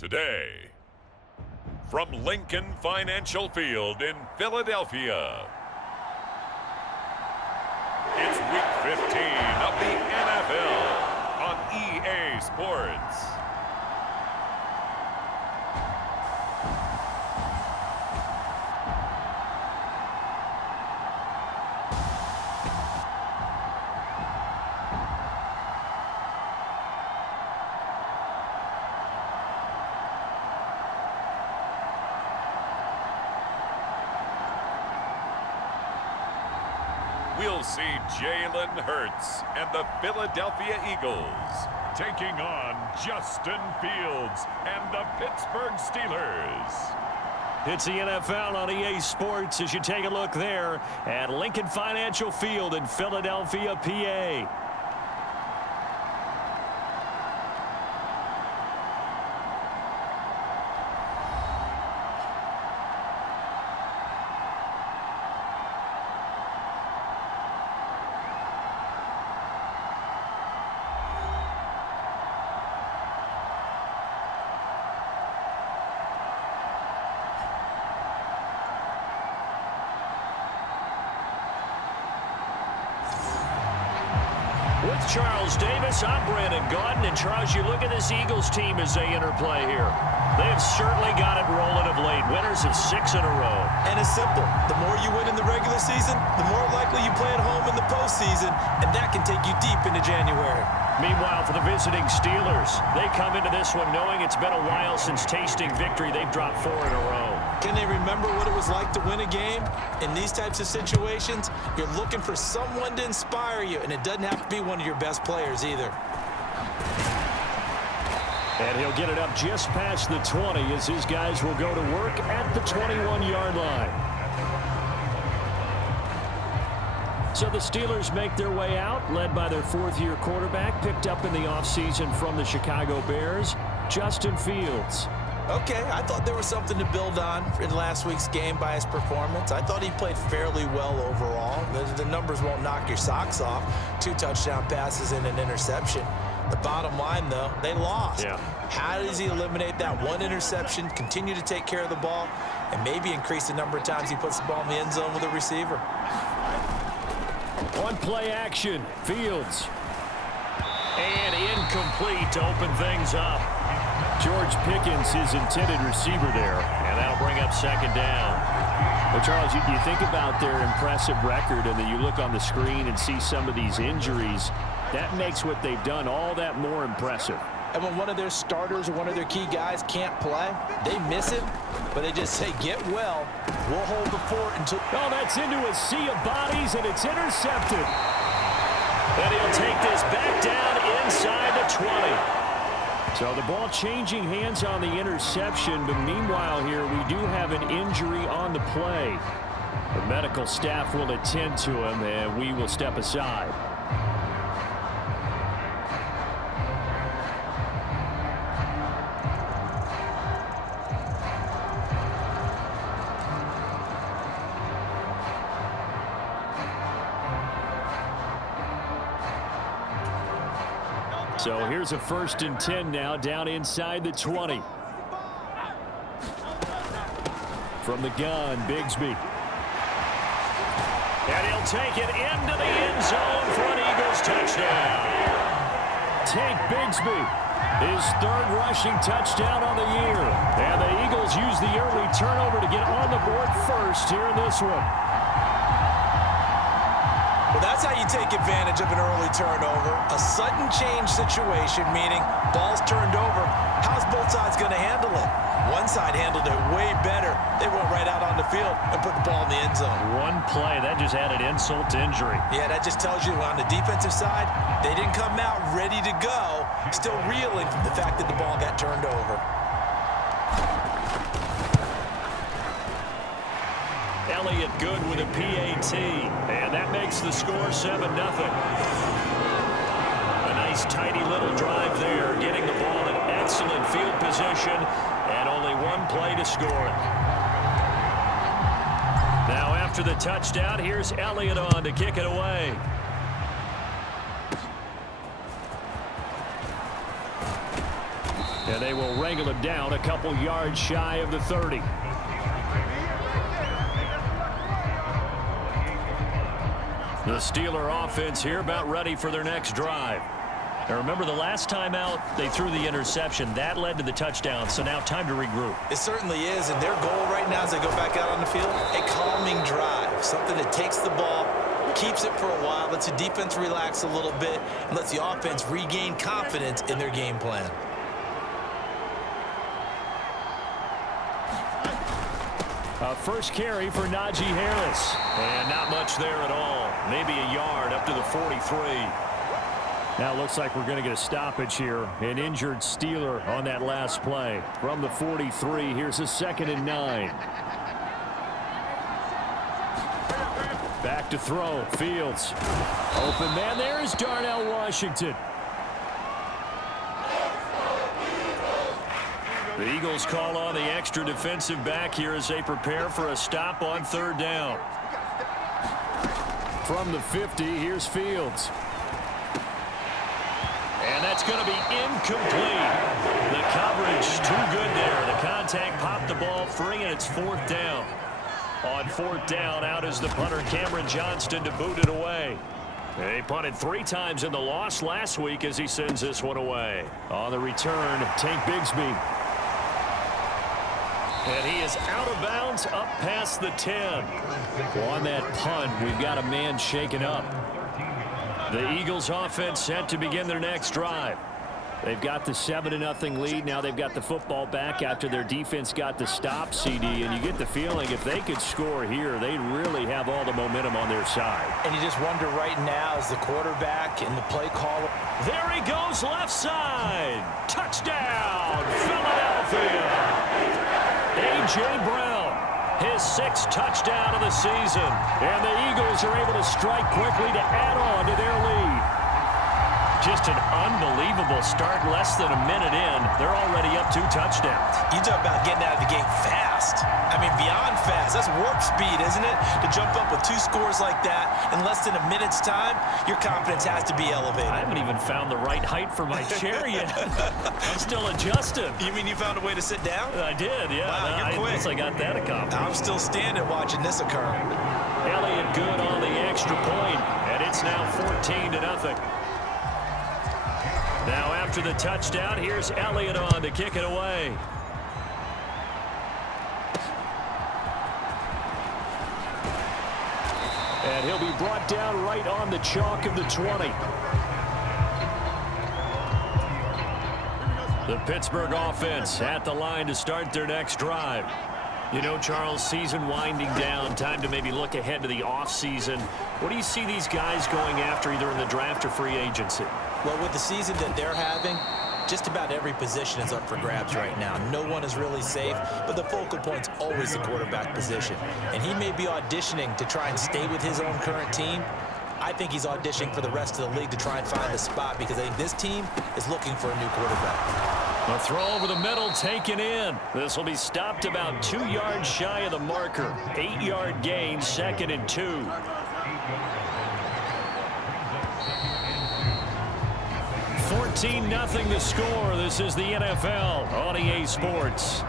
today. From Lincoln Financial Field in Philadelphia, it's Week 15 of the NFL on EA Sports. We'll see Jalen Hurts and the Philadelphia Eagles taking on Justin Fields and the Pittsburgh Steelers. It's the NFL on EA Sports as you take a look there at Lincoln Financial Field in Philadelphia, PA. With Charles Davis, I'm Brandon Gaudin. And Charles, you look at this Eagles team as they interplay here. They have certainly got it rolling of late. Winners of 6 in a row. And it's simple. The more you win in the regular season, the more likely you play at home in the postseason, and that can take you deep into January. Meanwhile, for the visiting Steelers, they come into this one knowing it's been a while since tasting victory. They've dropped 4 in a row. Can they remember what it was like to win a game? In these types of situations, you're looking for someone to inspire you, and it doesn't have to be one of your best players either. And he'll get it up just past the 20 as his guys will go to work at the 21-yard line. So the Steelers make their way out, led by their 4th-year quarterback, picked up in the offseason from the Chicago Bears, Justin Fields. Okay, I thought there was something to build on in last week's game by his performance. I thought he played fairly well overall. The numbers won't knock your socks off. 2 touchdown passes and an interception. The bottom line, though, they lost. Yeah. How does he eliminate that 1 interception, continue to take care of the ball, and maybe increase the number of times he puts the ball in the end zone with a receiver? One play action, Fields. And incomplete to open things up. George Pickens, his intended receiver there, and that'll bring up 2nd down. Well, Charles, you think about their impressive record, and then you look on the screen and see some of these injuries. That makes what they've done all that more impressive. And when one of their starters or one of their key guys can't play, they miss him, but they just say, get well. We'll hold the fort until... Oh, that's into a sea of bodies, and it's intercepted. And he'll take this back down inside the 20. So the ball changing hands on the interception, but meanwhile here we do have an injury on the play. The medical staff will attend to him, and we will step aside. So here's a 1st and 10 now, down inside the 20. From the gun, Bigsby. And he'll take it into the end zone for an Eagles touchdown. Tank Bigsby, his 3rd rushing touchdown on the year. And the Eagles use the early turnover to get on the board first here in this one. Well, that's how you take advantage of an early turnover. A sudden change situation, meaning ball's turned over. How's both sides going to handle it? One side handled it way better. They went right out on the field and put the ball in the end zone. One play, that just added insult to injury. Yeah, that just tells you on the defensive side, they didn't come out ready to go, still reeling from the fact that the ball got turned over. Elliott good with a PAT, and that makes the score 7-0. A nice tidy little drive there, getting the ball in excellent field position, and only 1 play to score it. Now after the touchdown, here's Elliott on to kick it away. And they will wrangle him down a couple yards shy of the 30. The Steeler offense here about ready for their next drive. Now remember, the last time out, they threw the interception. That led to the touchdown, so now time to regroup. It certainly is, and their goal right now as they go back out on the field, a calming drive, something that takes the ball, keeps it for a while, lets the defense relax a little bit, and lets the offense regain confidence in their game plan. A first carry for Najee Harris. And not much there at all. Maybe a yard up to the 43. Now it looks like we're going to get a stoppage here. An injured Steeler on that last play. From the 43, here's a 2nd and 9. Back to throw. Fields. Open man. There's Darnell Washington. The Eagles call on the extra defensive back here as they prepare for a stop on 3rd down. From the 50, here's Fields. And that's going to be incomplete. The coverage too good there. The contact popped the ball free, and it's 4th down. On 4th down, out is the punter Cameron Johnston to boot it away. They punted 3 times in the loss last week as he sends this one away. On the return, Tank Bigsby. And he is out of bounds up past the 10. On that punt, we've got a man shaken up. The Eagles offense set to begin their next drive. They've got the 7-0 lead. Now they've got the football back after their defense got the stop, CD. And you get the feeling if they could score here, they'd really have all the momentum on their side. And you just wonder right now as the quarterback and the play caller. There he goes left side. Touchdown, Philadelphia. A.J. Brown, his 6th touchdown of the season. And the Eagles are able to strike quickly to add on to their lead. Just an unbelievable start. Less than a minute in, they're already up 2 touchdowns. You talk about getting out of the gate fast. I mean, beyond fast. That's warp speed, isn't it? To jump up with 2 scores like that in less than a minute's time, your confidence has to be elevated. I haven't even found the right height for my chair yet. I'm still adjusting. You mean you found a way to sit down? I did, yeah. Wow, you're quick. At least I got that accomplished. I'm still standing watching this occur. Elliott good on the extra point, and it's now 14-0. Now after the touchdown, here's Elliott on to kick it away. And he'll be brought down right on the chalk of the 20. The Pittsburgh offense at the line to start their next drive. You know, Charles, season winding down, time to maybe look ahead to the offseason. What do you see these guys going after either in the draft or free agency? Well, with the season that they're having, just about every position is up for grabs right now. No one is really safe, but the focal point's always the quarterback position. And he may be auditioning to try and stay with his own current team. I think he's auditioning for the rest of the league to try and find a spot because I think this team is looking for a new quarterback. A throw over the middle taken in. This will be stopped about 2 yards shy of the marker. 8-yard gain, 2nd and 2. $14-0 the score. This is the NFL on EA Sports.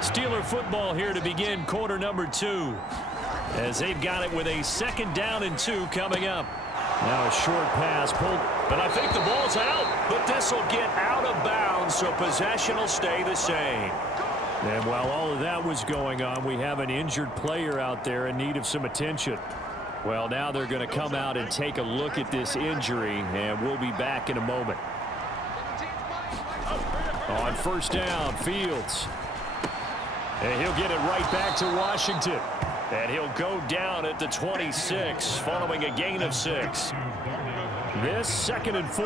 Steeler football here to begin quarter number 2. As they've got it with a 2nd down and 2 coming up. Now a short pass pulled, but I think the ball's out. But this will get out of bounds, so possession will stay the same. And while all of that was going on, we have an injured player out there in need of some attention. Well, now they're going to come out and take a look at this injury, and we'll be back in a moment. On 1st down, Fields. And he'll get it right back to Washington. And he'll go down at the 26 following a gain of 6. This 2nd and 4.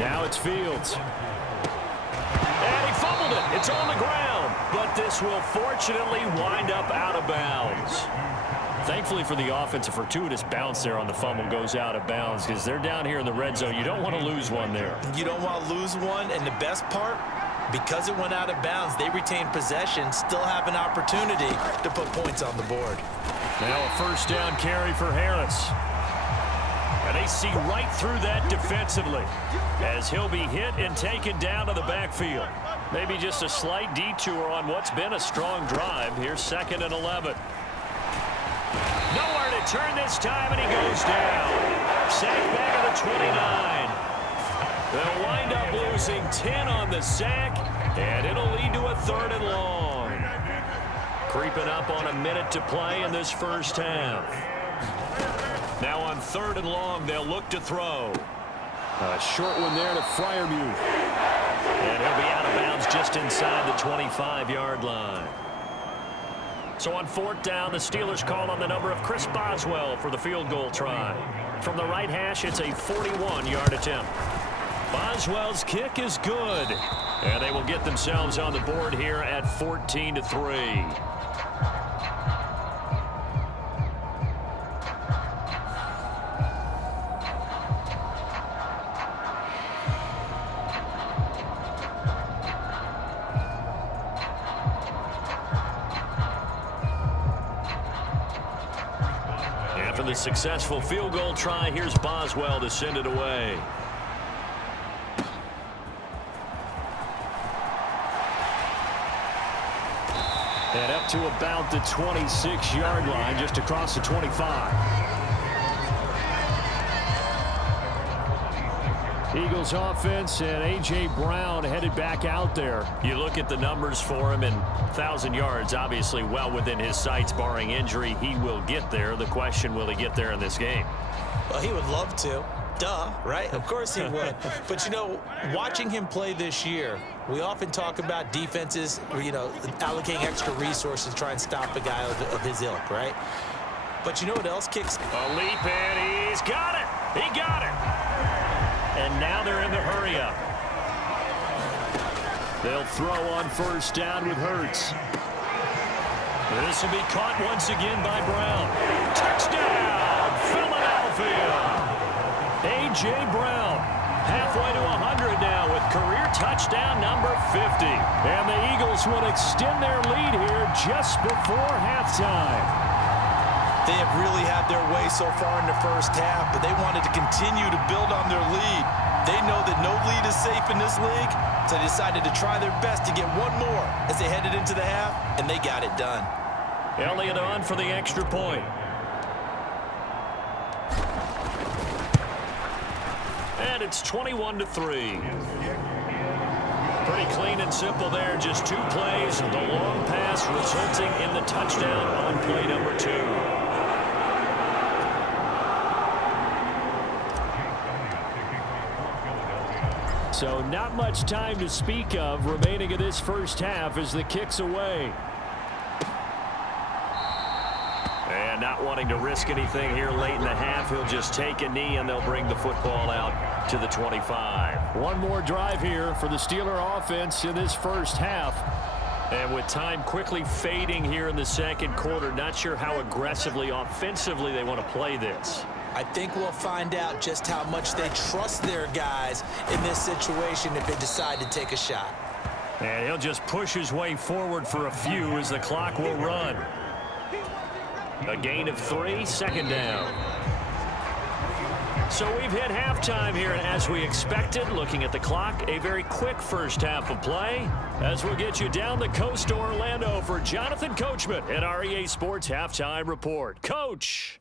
Now it's Fields. And he fumbled it. It's on the ground. But this will fortunately wind up out of bounds. Thankfully for the offense, a fortuitous bounce there on the fumble goes out of bounds because they're down here in the red zone. You don't want to lose one there. You don't want to lose one, and the best part, because it went out of bounds, they retain possession, still have an opportunity to put points on the board. Now a 1st down carry for Harris. And They see right through that defensively as he'll be hit and taken down to the backfield. Maybe just a slight detour on what's been a strong drive. Here's 2nd and 11. Nowhere to turn this time, and he goes down. Sack back at the 29. They'll wind up losing 10 on the sack, and it'll lead to a 3rd and long. Creeping up on a minute to play in this first half. Now on 3rd and long, they'll look to throw. A short one there to Freiermuth. And he'll be out of bounds just inside the 25-yard line. So on 4th down, the Steelers call on the number of Chris Boswell for the field goal try. From the right hash, it's a 41-yard attempt. Boswell's kick is good. And they will get themselves on the board here at 14-3. After the successful field goal try, here's Boswell to send it away. And up to about the 26-yard line, just across the 25. Eagles offense and A.J. Brown headed back out there. You look at the numbers for him, and 1,000 yards, obviously well within his sights, barring injury. He will get there. The question, will he get there in this game? Well, he would love to. Duh, right? Of course he would. But, you know, watching him play this year, we often talk about defenses, allocating extra resources to try and stop a guy of his ilk, right? But you know what else kicks? A leap, and he's got it. He got it. And now they're in the hurry-up. They'll throw on 1st down with Hurts. This will be caught once again by Brown. Touchdown, Philadelphia. A.J. Brown, halfway to 100 now with career touchdown number 50. And the Eagles will extend their lead here just before halftime. They have really had their way so far in the first half, but they wanted to continue to build on their lead. They know that no lead is safe in this league, so they decided to try their best to get one more as they headed into the half, and they got it done. Elliott on for the extra point. And it's 21-3. Pretty clean and simple there. Just 2 plays. The long pass resulting in the touchdown on play number 2. So not much time to speak of remaining in this first half as the kick's away. And not wanting to risk anything here late in the half, he'll just take a knee and they'll bring the football out to the 25. One more drive here for the Steeler offense in this first half. And with time quickly fading here in the second quarter, not sure how aggressively, offensively they want to play this. I think we'll find out just how much they trust their guys in this situation if they decide to take a shot. And he'll just push his way forward for a few as the clock will run. A gain of 3, 2nd down. So we've hit halftime here, and as we expected, looking at the clock, a very quick first half of play. As we'll get you down the coast to Orlando for Jonathan Coachman at our EA Sports Halftime Report. Coach.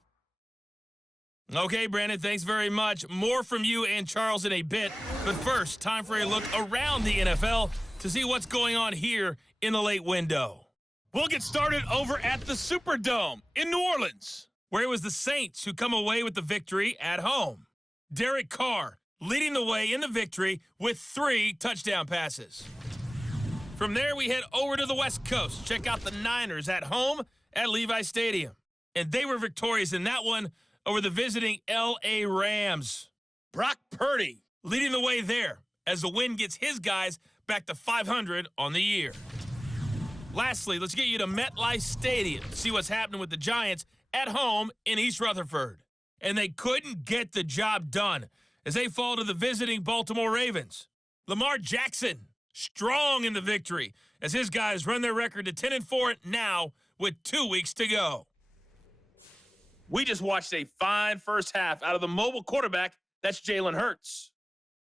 Okay, Brandon, thanks very much. More from you and Charles in a bit. But first, time for a look around the NFL to see what's going on here in the late window. We'll get started over at the Superdome in New Orleans, where it was the Saints who come away with the victory at home. Derek Carr leading the way in the victory with 3 touchdown passes. From there, we head over to the West Coast. Check out the Niners at home at Levi Stadium. And they were victorious in that one over the visiting L.A. Rams. Brock Purdy leading the way there as the win gets his guys back to 500 on the year. Lastly, let's get you to MetLife Stadium to see what's happening with the Giants at home in East Rutherford. And they couldn't get the job done as they fall to the visiting Baltimore Ravens. Lamar Jackson strong in the victory as his guys run their record to 10-4 now with 2 weeks to go. We just watched a fine first half out of the mobile quarterback. That's Jalen Hurts.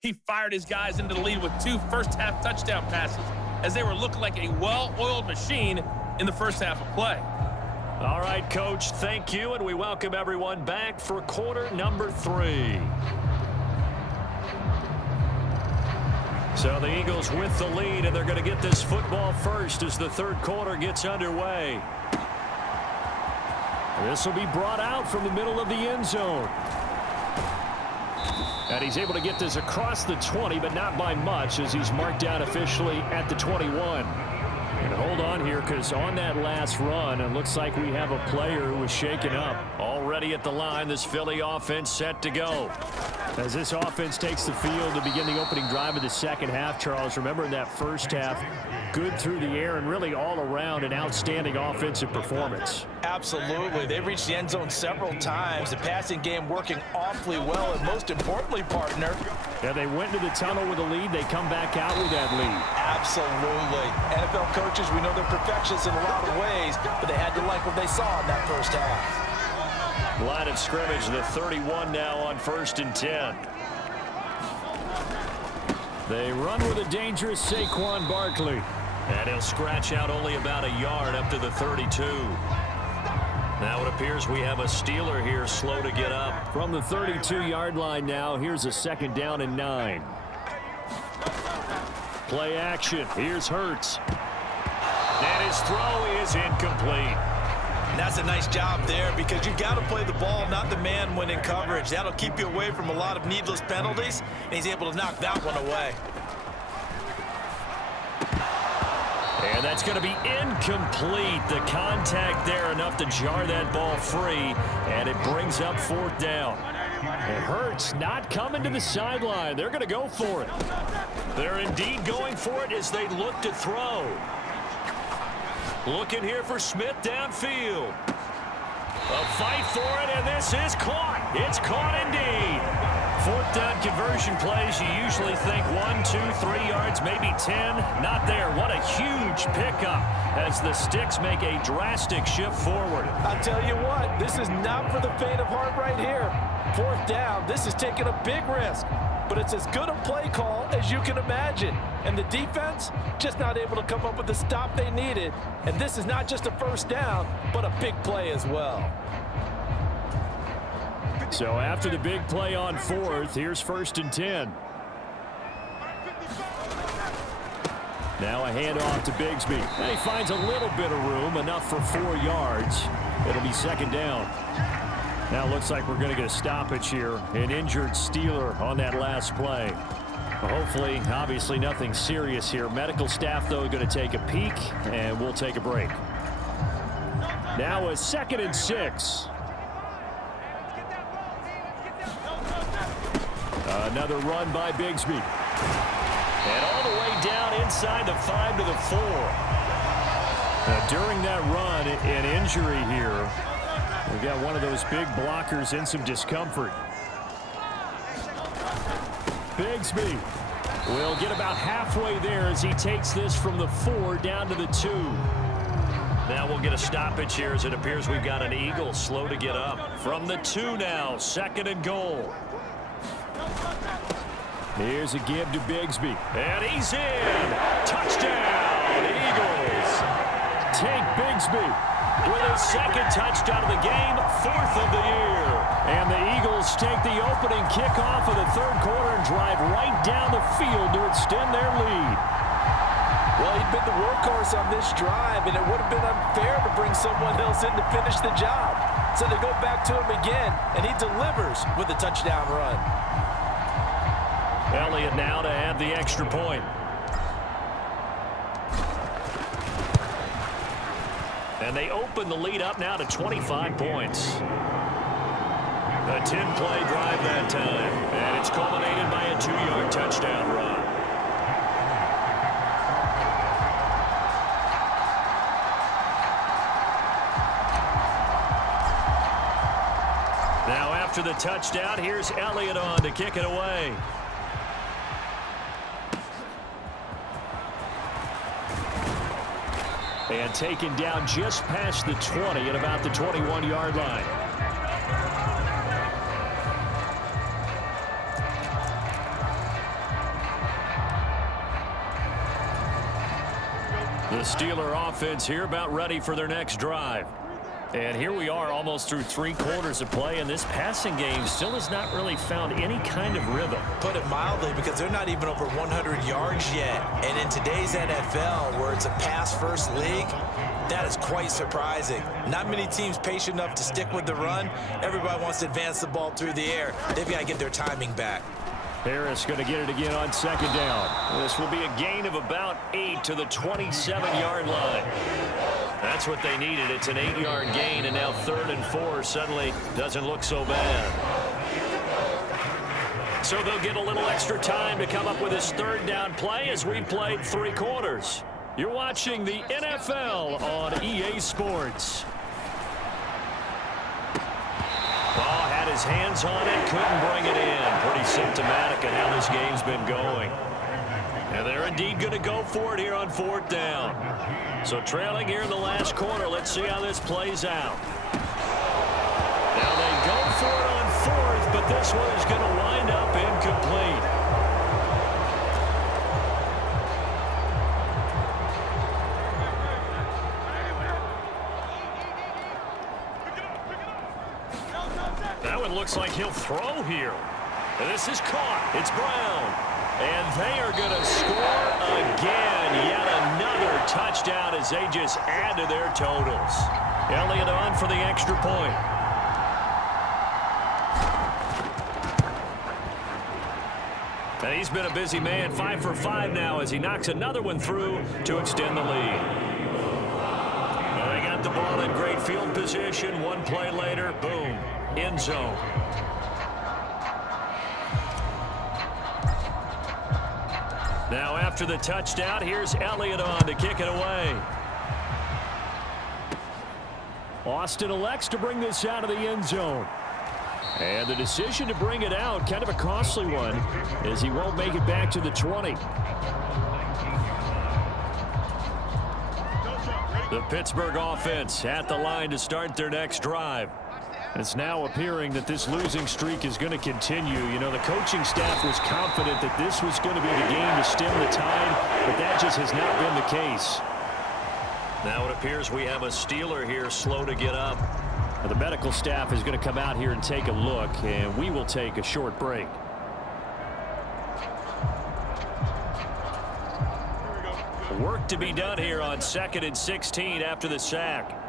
He fired his guys into the lead with 2 first-half touchdown passes as they were looking like a well-oiled machine in the first half of play. All right, Coach, thank you, and we welcome everyone back for quarter number 3. So the Eagles with the lead, and they're going to get this football first as the third quarter gets underway. This will be brought out from the middle of the end zone. And he's able to get this across the 20, but not by much as he's marked down officially at the 21. And hold on here, because on that last run, it looks like we have a player who was shaken up. Already at the line, this Philly offense set to go. As this offense takes the field to begin the opening drive of the second half, Charles, remember in that first half, good through the air and really all around an outstanding offensive performance. Absolutely. They reached the end zone several times. The passing game working awfully well, and most importantly, partner. Yeah, they went into the tunnel with a lead. They come back out with that lead. Absolutely. NFL coaches, we know they're perfectionists in a lot of ways, but they had to like what they saw in that first half. Line of scrimmage, the 31 now on 1st and 10. They run with a dangerous Saquon Barkley. And he'll scratch out only about a yard up to the 32. Now it appears we have a Steeler here slow to get up. From the 32-yard line now, here's a 2nd down and 9. Play action. Here's Hurts. And his throw is incomplete. And that's a nice job there because you've got to play the ball, not the man when in coverage. That'll keep you away from a lot of needless penalties, and he's able to knock that one away. And that's going to be incomplete. The contact there enough to jar that ball free, and it brings up 4th down. And Hurts not coming to the sideline. They're going to go for it. They're indeed going for it as they look to throw. Looking here for Smith downfield. A fight for it, and this is caught. It's caught indeed. 4th down conversion plays, you usually think 1, 2, 3 yards, maybe 10. Not there. What a huge pickup as the Sticks make a drastic shift forward. I'll tell you what, this is not for the faint of heart right here. 4th down, this is taking a big risk. But it's as good a play call as you can imagine. And the defense just not able to come up with the stop they needed. And this is not just a 1st down, but a big play as well. So after the big play on 4th, here's 1st and 10. Now a handoff to Bigsby. And he finds a little bit of room, enough for 4 yards. It'll be 2nd down. Now it looks like we're going to get a stoppage here. An injured Steeler on that last play. Hopefully, obviously nothing serious here. Medical staff, though, going to take a peek, and we'll take a break. Now a 2nd and 6. Another run by Bigsby. And all the way down inside the 5 to the 4. Now, during that run, an injury here. We've got one of those big blockers in some discomfort. Bigsby will get about halfway there as he takes this from the 4 down to the 2. Now we'll get a stoppage here as it appears we've got an Eagle slow to get up. From the 2 now, 2nd and goal. Here's a give to Bigsby. And he's in. Touchdown, Eagles. Take Bigsby with his 2nd touchdown of the game, 4th of the year. And the Eagles take the opening kickoff of the 3rd quarter and drive right down the field to extend their lead. Well, he'd been the workhorse on this drive, and it would have been unfair to bring someone else in to finish the job. So they go back to him again, and he delivers with a touchdown run. Elliott now to add the extra point. And they open the lead up now to 25 points. A 10-play drive that time. And it's culminated by a 2-yard touchdown run. Now after the touchdown, here's Elliott on to kick it away. And taken down just past the 20 at about the 21-yard line. The Steeler offense here about ready for their next drive. And here we are almost through 3 quarters of play, and this passing game still has not really found any kind of rhythm. Put it mildly, because they're not even over 100 yards yet. And in today's NFL, where it's a pass-first league, that is quite surprising. Not many teams patient enough to stick with the run. Everybody wants to advance the ball through the air. They've got to get their timing back. Harris going to get it again on 2nd down. This will be a gain of about 8 to the 27-yard line. That's what they needed. It's an 8-yard gain, and now 3rd and 4 suddenly doesn't look so bad. So they'll get a little extra time to come up with this 3rd down play as we've played 3 quarters. You're watching the NFL on EA Sports. Ball had his hands on it, couldn't bring it in. Pretty symptomatic of how this game's been going. And they're indeed going to go for it here on 4th down. So trailing here in the last quarter. Let's see how this plays out. Now they go for it on 4th, but this one is going to wind up incomplete. That one looks like he'll throw here. And this is caught. It's Brown. And they are going to score again. Yet another touchdown as they just add to their totals. Elliott on for the extra point. And he's been a busy man. 5 for 5 now as he knocks another one through to extend the lead. Well, they got the ball in great field position. One play later, boom, end zone. Now after the touchdown, here's Elliott on to kick it away. Austin elects to bring this out of the end zone. And the decision to bring it out, kind of a costly one, as he won't make it back to the 20. The Pittsburgh offense at the line to start their next drive. It's now appearing that this losing streak is going to continue. You know, the coaching staff was confident that this was going to be the game to stem the tide, but that just has not been the case. Now it appears we have a Steeler here slow to get up. The medical staff is going to come out here and take a look, and we will take a short break. Work to be done here on 2nd and 16 after the sack.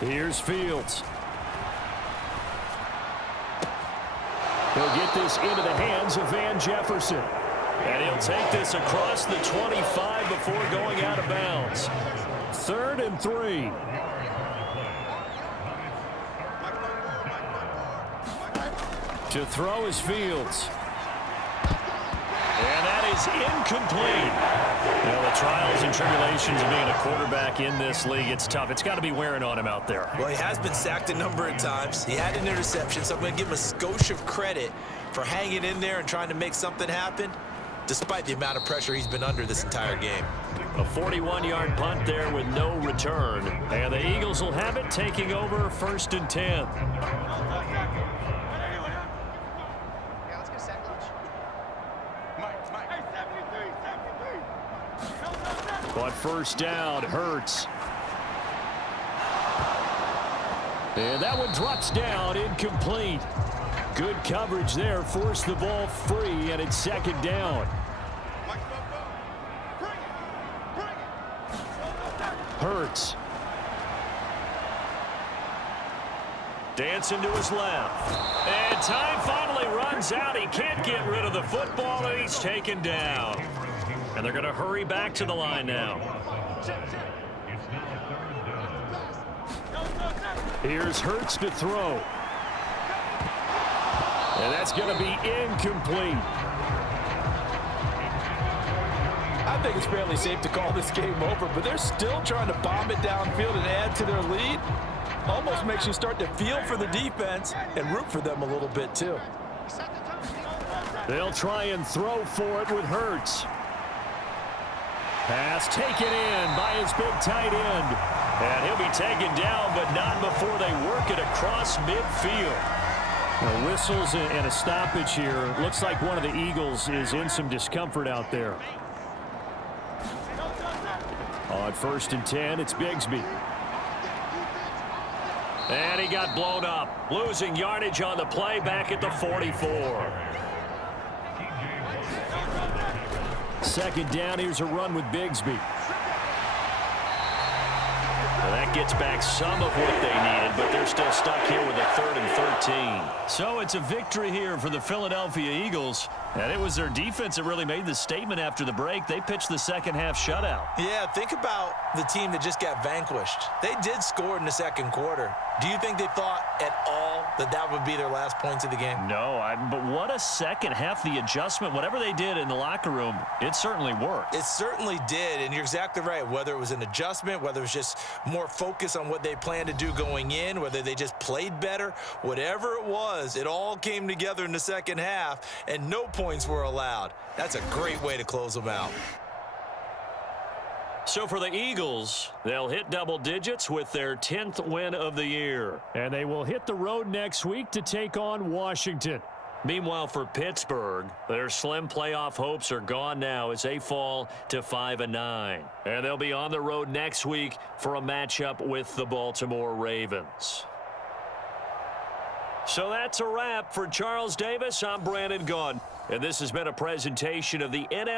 Here's Fields. He'll get this into the hands of Van Jefferson. And he'll take this across the 25 before going out of bounds. 3rd and 3. To throw is Fields. And that is incomplete. Well, the trials and tribulations of being a quarterback in this league, it's tough. It's got to be wearing on him out there. Well, he has been sacked a number of times. He had an interception, so I'm going to give him a skosh of credit for hanging in there and trying to make something happen, despite the amount of pressure he's been under this entire game. A 41-yard punt there with no return. And the Eagles will have it, taking over 1st and 10. On 1st down, Hurts. And that one drops down, incomplete. Good coverage there, forced the ball free, and it's 2nd down. Hurts. Dancing to his left. And time finally runs out. He can't get rid of the football, and he's taken down. And they're going to hurry back to the line now. Here's Hurts to throw. And that's going to be incomplete. I think it's fairly safe to call this game over, but they're still trying to bomb it downfield and add to their lead. Almost makes you start to feel for the defense and root for them a little bit, too. They'll try and throw for it with Hurts. Pass taken in by his big tight end. And he'll be taken down, but not before they work it across midfield. Now, whistles and a stoppage here. Looks like one of the Eagles is in some discomfort out there. On 1st and 10, it's Bigsby. And he got blown up. Losing yardage on the play back at the 44. Second down, here's a run with Bigsby. Well, that gets back some of what they needed, but they're still stuck here with a 3rd and 13. So it's a victory here for the Philadelphia Eagles. And it was their defense that really made the statement after the break. They pitched the second half shutout. Yeah, think about the team that just got vanquished. They did score in the second quarter. Do you think they thought at all that that would be their last points of the game? No, but what a second half. The adjustment, whatever they did in the locker room, it certainly worked. It certainly did, and you're exactly right. Whether it was an adjustment, whether it was just more focus on what they planned to do going in, whether they just played better, whatever it was, it all came together in the second half, and no points were allowed. That's a great way to close them out. So for the Eagles, they'll hit double digits with their 10th win of the year. And they will hit the road next week to take on Washington. Meanwhile, for Pittsburgh, their slim playoff hopes are gone now as they fall to 5-9. And they'll be on the road next week for a matchup with the Baltimore Ravens. So that's a wrap. For Charles Davis, I'm Brandon Gaudin. And this has been a presentation of the NFL.